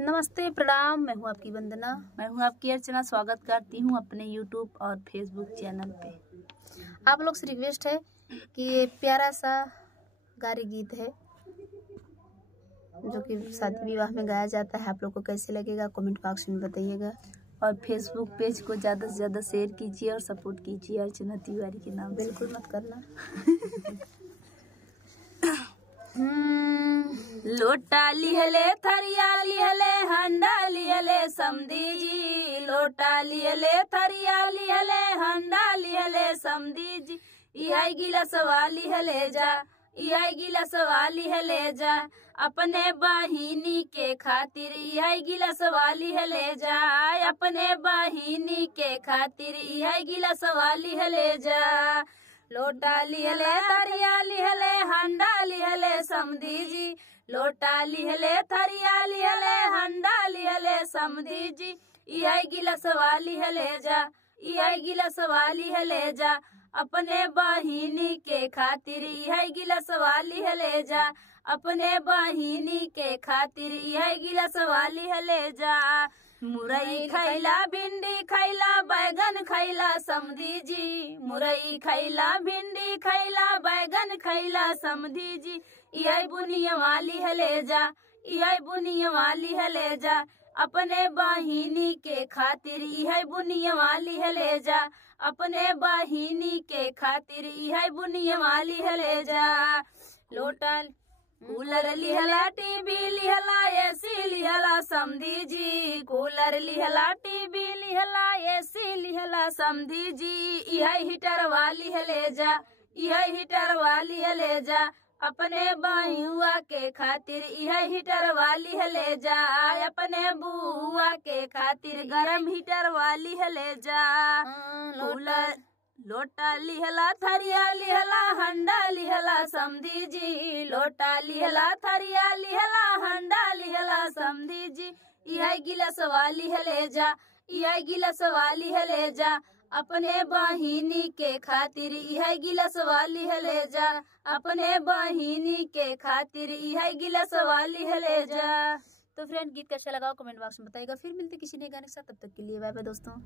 नमस्ते, प्रणाम। मैं हूँ आपकी वंदना। मैं हूँ आपकी अर्चना। स्वागत करती हूँ अपने यूट्यूब और फेसबुक चैनल पे। आप लोग से रिक्वेस्ट है कि ये प्यारा सा गारी गीत है जो कि शादी विवाह में गाया जाता है। आप लोग को कैसे लगेगा कमेंट बॉक्स में बताइएगा। और फेसबुक पेज को ज़्यादा से ज़्यादा शेयर कीजिए और सपोर्ट कीजिए अर्चना तिवारी के नाम। बिल्कुल मत करना। लोटा लिहले थरिया लिहले हंडा लिहले समधी जी। लोटा लिहले थरिया लिहले हंडा लिहले समधी जी। यही गिलसवा लिहले जा, यही गिलसवा लिहले जा, अपने बहिनी के खातिर यही गिलसवा लिहले जा, अपने बहिनी के खातिर यही गिलसवा लिहले जा। लोटा लिहले थरिया लिहले हंडा लिहले समधी जी। लोटा लिहले थरिया लिहले हंडा लिहले समधी जी। यही गिलसवा लिहले जा, यही गिलसवा लिहले जा, अपने बहिनी के खातिर यही गिलसवा लिहले जा, अपने बहिनी के खातिर यही गिलसवा लिहले जा। मुरई खैला भिंडी खैला बैगन खैला समधी जी। मुरई खैला भिंडी खैला बैगन खैला समधी जी। यही बुनिया वाली हले जा, यही बुनिया वाली हले जा, अपने बहिनी के खातिर यही बुनिया वाली हले जा, अपने बहिनी के खातिर यही बुनिया वाली हले जा। लोटा कूलर लिहला टीवी लिहला एसी लिहला समधी जी। कूलर लिहला टीवी लिहला एसी लिहला समधी जी। यही हीटर वाली हले जा, यही हीटर वाली हले जा, अपने बहुआ के खातिर यही हीटर वाली हले जा, अपने बुआ के खातिर गरम हीटर वाली हले जा। कूलर लोटा लिहला थरिया लिहला हंडा लिहला समधी जी। लोटा लिहला थरिया लिहला हंडा लिहला समधी जी। यही गिलसवा लिहले जा, यही गिलसवा लिहले जा, अपने बहिनी के खातिर यही गिलसवा लिहले जा, अपने बहिनी के खातिर यही गिलसवा लिहले जा। तो फ्रेंड, गीत कैसा लगा कमेंट बॉक्स में बताइएगा। फिर मिलते किसी नए गाने के साथ, तब तक के लिए बाय बाय दोस्तों।